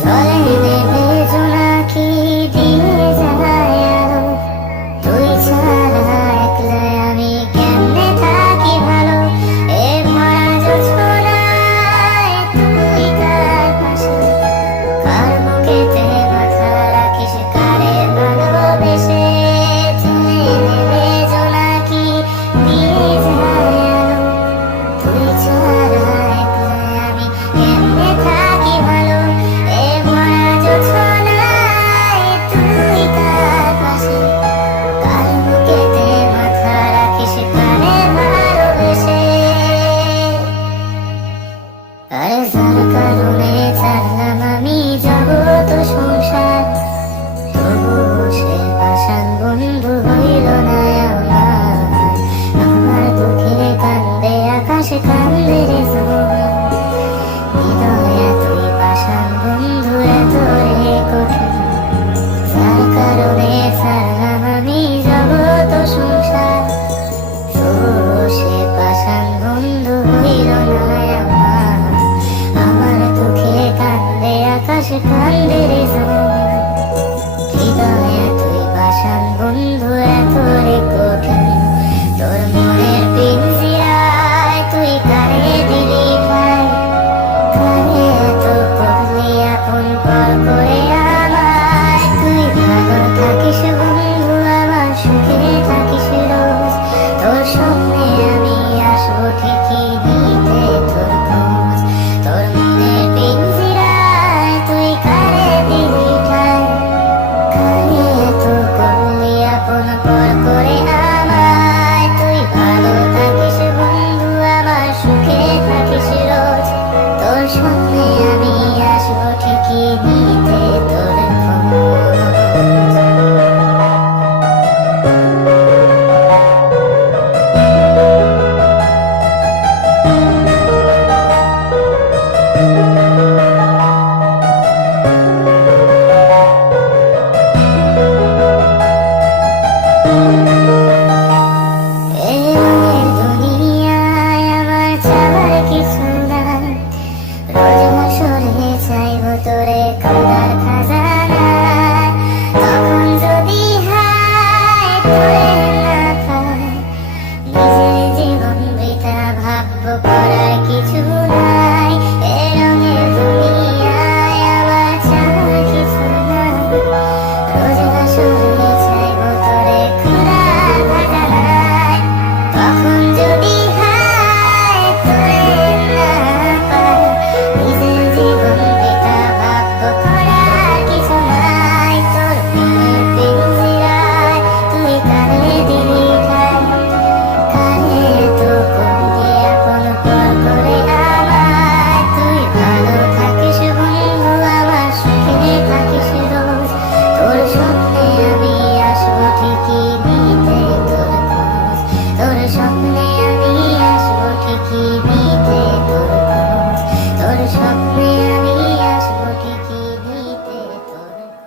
জলে নেমে জোনাকি দিয়ে যায় আলো, তুই ছাড়া একলা আমি কেমনে থাকি ভালো। এ ভরা জোছনায় তুই কার পাশে, কার বুকেতে মাথা রাখিস, কারে ভালোবেসে। জলে নেমে জোনাকি দিয়ে যায় আলো, তুই ছাড়া একলা আমি কেমনে থাকি ভালো। এ ভরা জোছনায় তুই কার পাশে, কার বুকেতে মাথা রাখিস, কারে ভালোবেসে। আরে যার কারণে ছাড়লাম আমি জগৎ সংসার, তবু সে পাষাণ বন্ধু হইল না আমার। আমার দুঃখে কান্দে আকাশ, কান্দে রে জমিন, হৃদয়ে তুই পাষাণ বন্ধু এত রে কঠিন। যার কারণে ছাড়লাম আমি জগৎ সংসার, তবু সে পাষাণ বন্ধু হইল না আমার। আমার দুঃখে কান্দে আকাশ, কান্দে রে জমিন, হৃদয়ে তুই পাষাণ বন্ধু এত রে কঠিন। তোর মনের পিঞ্জিরায় তুই কারে দিলি ঠাই, কারে এত করলি আপন পর করে আমায়। তুই ভালো থাকিস বন্ধু, আমার সুখে থাকিস রোজ। তোর সামনে আমি আসবো ঠিকই নিতে তোর খোঁজ। তোর মনের পিঞ্জিরায় তুই কারে দিলি ঠাই, কারে এত করলি আপন পর করে আমায়। তুই ভালো থাকিস বন্ধু, আমার সুখে থাকিস রোজ। তোর সামনে আমি আসবো ঠিকই নিতে তোর খোঁজ। এই রঙের দুনিয়ায় আমার চাওয়ার কিছু নাই, রোজ হাসরে চাইবো তোরে।